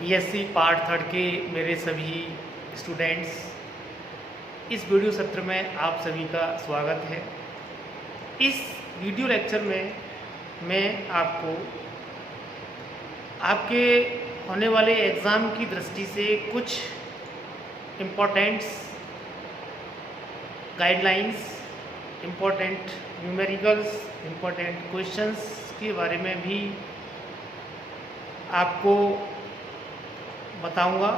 BSc part third के मेरे सभी स्टूडेंट्स, इस वीडियो सत्र में आप सभी का स्वागत है। इस वीडियो लेक्चर में मैं आपको आपके होने वाले एग्ज़ाम की दृष्टि से कुछ importance guidelines, important numericals, important questions के बारे में भी आपको बताऊंगा।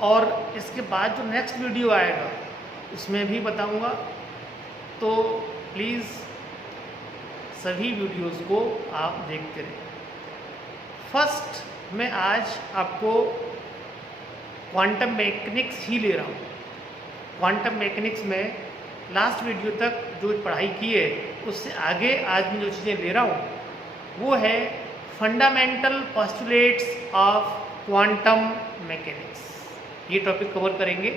और इसके बाद जो नेक्स्ट वीडियो आएगा उसमें भी बताऊंगा। तो प्लीज़ सभी वीडियोस को आप देखते रहें। फर्स्ट मैं आज आपको क्वांटम मैकेनिक्स ही ले रहा हूँ। क्वांटम मैकेनिक्स में लास्ट वीडियो तक जो पढ़ाई की है उससे आगे आज मैं जो चीज़ें ले रहा हूँ वो है fundamental postulates of quantum mechanics. ये टॉपिक कवर करेंगे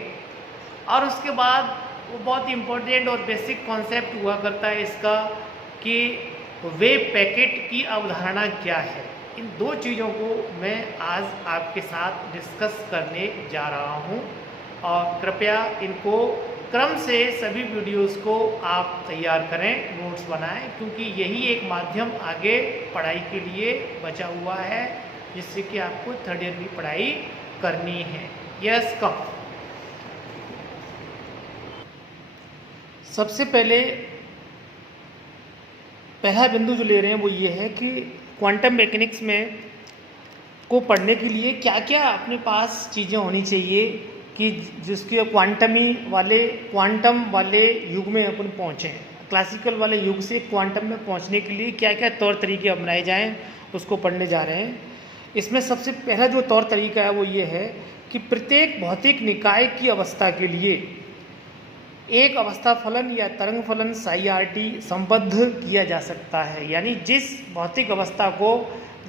और उसके बाद वो बहुत ही इम्पोर्टेंट और बेसिक कॉन्सेप्ट हुआ करता है इसका कि वेव पैकेट की अवधारणा क्या है। इन दो चीज़ों को मैं आज आपके साथ डिस्कस करने जा रहा हूँ और कृपया इनको क्रम से सभी वीडियोस को आप तैयार करें, नोट्स बनाएं, क्योंकि यही एक माध्यम आगे पढ़ाई के लिए बचा हुआ है जिससे कि आपको थर्ड ईयर की पढ़ाई करनी है। Yes come. सबसे पहला बिंदु जो ले रहे हैं वो ये है कि क्वांटम मैकेनिक्स में को पढ़ने के लिए क्या क्या अपने पास चीज़ें होनी चाहिए कि जिसके क्वांटम वाले युग में अपन पहुँचें। क्लासिकल वाले युग से क्वांटम में पहुँचने के लिए क्या क्या तौर तरीके अपनाए जाएं उसको पढ़ने जा रहे हैं। इसमें सबसे पहला जो तौर तरीका है वो ये है कि प्रत्येक भौतिक निकाय की अवस्था के लिए एक अवस्था फलन या तरंग फलन psi-r-t संबद्ध किया जा सकता है। यानी जिस भौतिक अवस्था को,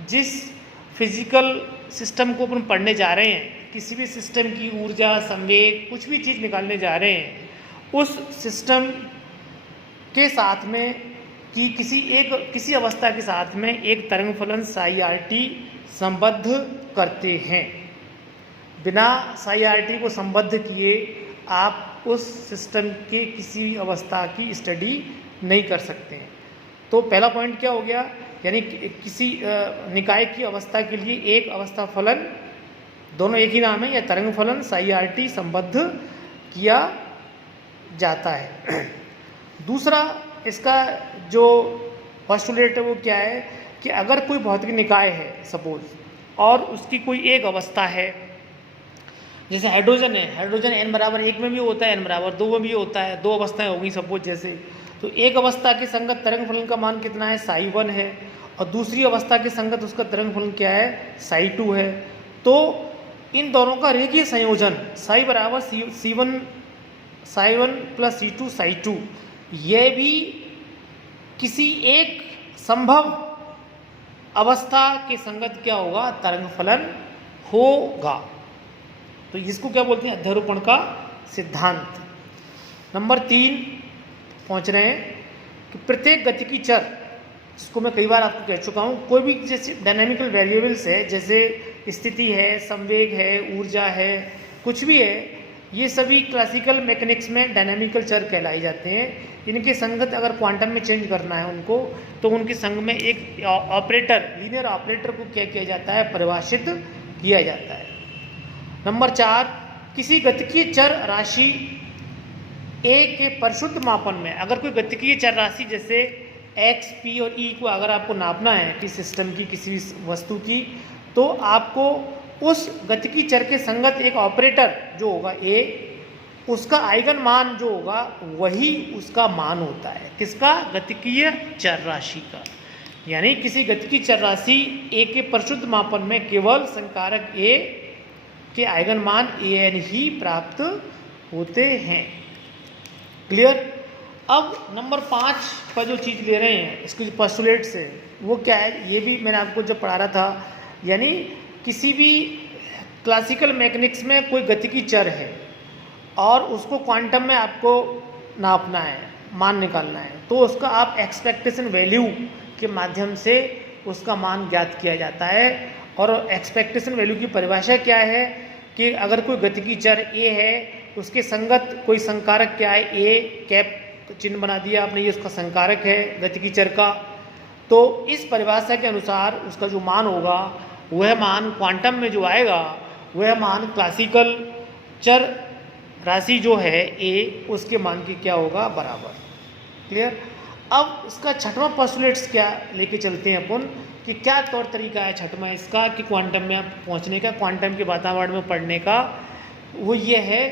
जिस फिजिकल सिस्टम को अपन पढ़ने जा रहे हैं, किसी भी सिस्टम की ऊर्जा, संवेग, कुछ भी चीज़ निकालने जा रहे हैं, उस सिस्टम के साथ में कि किसी अवस्था के साथ में एक तरंग फलन psi-r-t संबद्ध करते हैं। बिना psi-r-t को संबद्ध किए आप उस सिस्टम के किसी भी अवस्था की स्टडी नहीं कर सकते हैं। तो पहला पॉइंट क्या हो गया, यानी किसी निकाय की अवस्था के लिए एक अवस्था फलन, दोनों एक ही नाम है, या तरंग फलन psi-r-t संबद्ध किया जाता है। दूसरा इसका जो पोस्टुलेट है वो क्या है कि अगर कोई भौतिक निकाय है सपोज, और उसकी कोई एक अवस्था है, जैसे हाइड्रोजन है, हाइड्रोजन n=1 में भी होता है, n=2 में भी होता है, दो अवस्थाएं हो गई सपोज जैसे। तो एक अवस्था के संगत तरंग फलन का मान कितना है, psi-1 है, और दूसरी अवस्था के संगत उसका तरंग फलन क्या है, psi-2 है। तो इन दोनों का रेखीय संयोजन psi प्लस C2 psi-2, यह भी किसी एक संभव अवस्था के संगत क्या होगा, तरंग फलन होगा। तो इसको क्या बोलते हैं, अध्यारोपण का सिद्धांत। नंबर 3 पहुंच रहे हैं कि प्रत्येक गतिकी चर, जिसको मैं कई बार आपको कह चुका हूँ, कोई भी जैसे डायनामिकल वेरिएबल्स है, जैसे स्थिति है, संवेग है, ऊर्जा है, कुछ भी है, ये सभी क्लासिकल मैकेनिक्स में डायनामिकल चर कहलाए जाते हैं। इनके संगत अगर क्वांटम में चेंज करना है उनको, तो उनके संग में एक ऑपरेटर, लीनियर ऑपरेटर को क्या किया जाता है, परिभाषित किया जाता है। नंबर 4, किसी गतिकीय चर राशि A के परिशुद्ध मापन में, अगर कोई गतिकीय चर राशि जैसे x, p और e को अगर आपको नापना है किसी सिस्टम की, किसी भी वस्तु की, तो आपको उस गतिकीय चर के संगत एक ऑपरेटर जो होगा A, उसका आइगन मान जो होगा वही उसका मान होता है। किसका, गतिकीय चर राशि का। यानी किसी गतिकीय चर राशि A के परिशुद्ध मापन में केवल संकारक A के आइगन मान an ही प्राप्त होते हैं। क्लियर। अब नंबर 5 पर जो चीज़ ले रहे हैं, इसके जो पोस्टुलेट्स है वो क्या है, ये भी मैंने आपको जब पढ़ा रहा था, यानी किसी भी क्लासिकल मैकेनिक्स में कोई गतिकी चर है और उसको क्वांटम में आपको नापना है, मान निकालना है, तो उसका आप एक्सपेक्टेशन वैल्यू के माध्यम से उसका मान ज्ञात किया जाता है और एक्सपेक्टेशन वैल्यू की परिभाषा क्या है कि अगर कोई गतिकी चर ए है उसके संगत कोई संकारक क्या है, ए कैप चिन्ह बना दिया आपने, ये उसका संकारक है गतिकी चर का। तो इस परिभाषा के अनुसार उसका जो मान होगा वह मान क्वांटम में जो आएगा वह मान क्लासिकल चर राशि जो है ए उसके मान के क्या होगा, बराबर। क्लियर। अब इसका छठवां पोस्टुलेट्स क्या लेके चलते हैं अपन कि क्या तौर तरीका है छठवां इसका कि क्वांटम में पहुंचने का, क्वांटम के वातावरण में पढ़ने का। वो ये है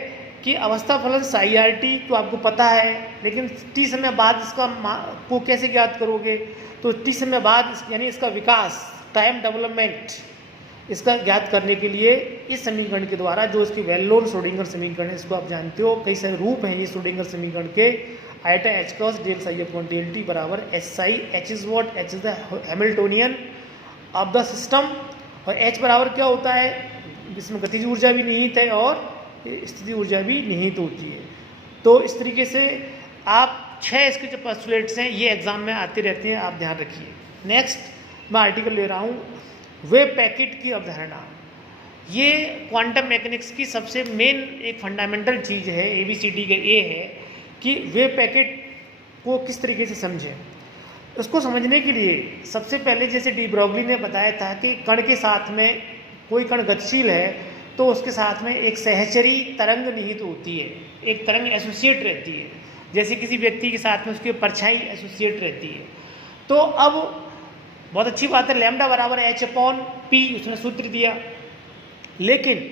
कि अवस्था फलन साईआरटी तो आपको पता है, लेकिन टी समय बाद इसका को कैसे ज्ञात करोगे, तो टी समय बाद यानी इसका विकास, टाइम डेवलपमेंट, इसका ज्ञात करने के लिए इस समीकरण के द्वारा, जो इसकी वेल नोन श्रोडिंगर समीकरण है, इसको आप जानते हो, कई सारे रूप हैं ये श्रोडिंगर समीकरण के। Iota H cross del psi upon del T बराबर H psi, H is what, H is the Hamiltonian of the system, और एच बराबर क्या होता है, जिसमें गतिज ऊर्जा भी निहित है और स्थिति ऊर्जा भी निहित होती है। तो इस तरीके से आप 6 इसके जो पोस्टुलेट्स हैं ये एग्जाम में आते रहते हैं, आप ध्यान रखिए। नेक्स्ट मैं आर्टिकल ले रहा हूँ वेव पैकेट की अवधारणा। ये क्वांटम मैकेनिक्स की सबसे मेन एक फंडामेंटल चीज़ है, ABCD के ए है कि वेव पैकेट को किस तरीके से समझें। उसको समझने के लिए सबसे पहले जैसे डी ब्रोगली ने बताया था कि कण के साथ में कोई कण गतिशील है तो उसके साथ में एक सहचरी तरंग निहित होती है, एक तरंग एसोसिएट रहती है, जैसे किसी व्यक्ति के साथ में उसकी परछाई एसोसिएट रहती है। तो अब बहुत अच्छी बात है, लैम्डा बराबर एच अपॉन पी उसने सूत्र दिया, लेकिन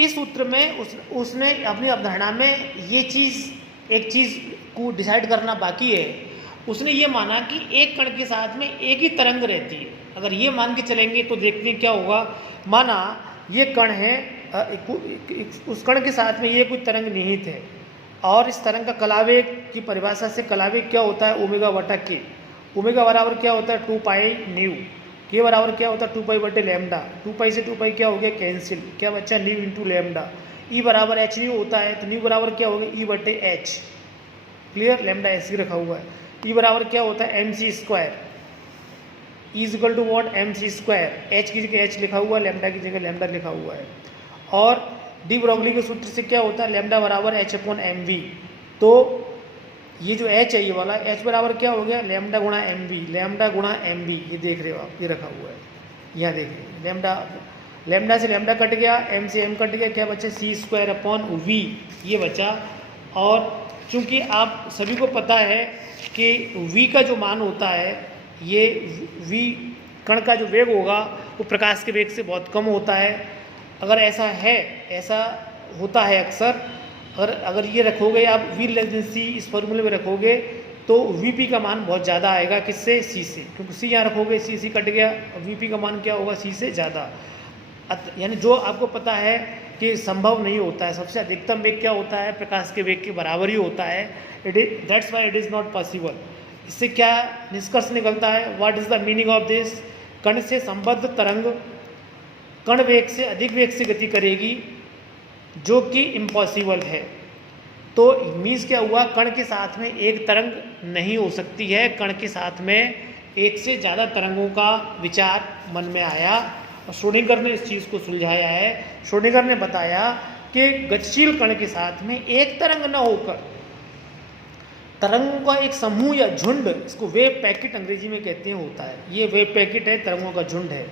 इस सूत्र में उसने अपनी अवधारणा में ये चीज़, एक चीज़ को डिसाइड करना बाकी है। उसने ये माना कि एक कण के साथ में एक ही तरंग रहती है। अगर ये मान के चलेंगे तो देखते हैं क्या होगा। माना ये कण है, उस कण के साथ में ये कोई तरंग निहित है और इस तरंग का कलावेग की परिभाषा से कलावेग क्या होता है, ओमेगा बटा के। ओमेगा बराबर क्या होता है 2 पाई न्यू, के बराबर क्या होता है 2 पाई बटे लैम्डा, 2 पाई से 2 पाई क्या हो गया कैंसिल, क्या बच्चा न्यू इंटू लैम्डा। ई बराबर एच न्यू होता है तो न्यू बराबर क्या हो गया ई बटे एच। क्लियर, लैम्डा ऐसे रखा हुआ है। ई बराबर क्या होता है MC square, E equal to what MC square, H की जगह एच लिखा हुआ है, लैम्डा की जगह लैम्डा लिखा हुआ है। और डी ब्रोगली के सूत्र से क्या होता है लैम्डा बराबर एच अपॉन MV। तो ये जो एच है ये वाला एच बराबर क्या हो गया लैम्डा गुणा MV, लैम्डा गुणा MV, ये देख रहे हो आप, ये रखा हुआ है, यहाँ देख रहे हो लैम्डा, लैम्डा से लैम्डा कट गया, M से M कट गया, क्या बचा C स्क्वायर अपॉन V, ये बचा। और चूँकि आप सभी को पता है कि V का जो मान होता है, ये V कण का जो वेग होगा वो प्रकाश के वेग से बहुत कम होता है। अगर ऐसा है, ऐसा होता है अक्सर, अगर ये रखोगे आप V लेस देन C इस फॉर्मूले में रखोगे तो VP का मान बहुत ज़्यादा आएगा, किससे, C से, क्योंकि C यहाँ रखोगे C कट गया, VP का मान क्या होगा C से ज़्यादा। यानी जो आपको पता है कि संभव नहीं होता है, सबसे अधिकतम वेग क्या होता है प्रकाश के वेग के बराबर ही होता है। That's why it is not possible. इससे क्या निष्कर्ष निकलता है, what is the meaning of this, कण से संबद्ध तरंग कण वेग से अधिक वेग से गति करेगी जो कि इम्पॉसिबल है। तो मीन्स क्या हुआ, कण के साथ में एक तरंग नहीं हो सकती है, कण के साथ में एक से ज़्यादा तरंगों का विचार मन में आया और श्रोडिंगर ने इस चीज़ को सुलझाया है। श्रोडिंगर ने बताया कि गतिशील कण के साथ में एक तरंग न होकर तरंगों का एक समूह या झुंड, इसको वेव पैकेट अंग्रेजी में कहते हैं, होता है। ये वेव पैकेट है, तरंगों का झुंड है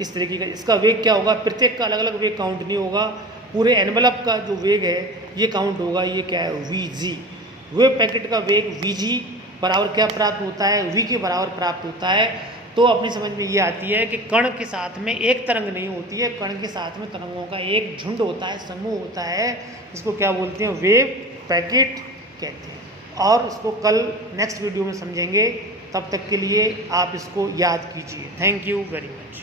इस तरीके का। इसका वेग क्या होगा, प्रत्येक का अलग अलग वेग काउंट नहीं होगा, पूरे एनवेलप का जो वेग है ये काउंट होगा। ये क्या है VG, वेव पैकेट का वेग VG बराबर क्या प्राप्त होता है, V के बराबर प्राप्त होता है। तो अपनी समझ में ये आती है कि कण के साथ में एक तरंग नहीं होती है, कण के साथ में तरंगों का एक झुंड होता है, समूह होता है, इसको क्या बोलते हैं, वेव पैकेट कहते हैं। और इसको कल नेक्स्ट वीडियो में समझेंगे, तब तक के लिए आप इसको याद कीजिए। Thank you very much.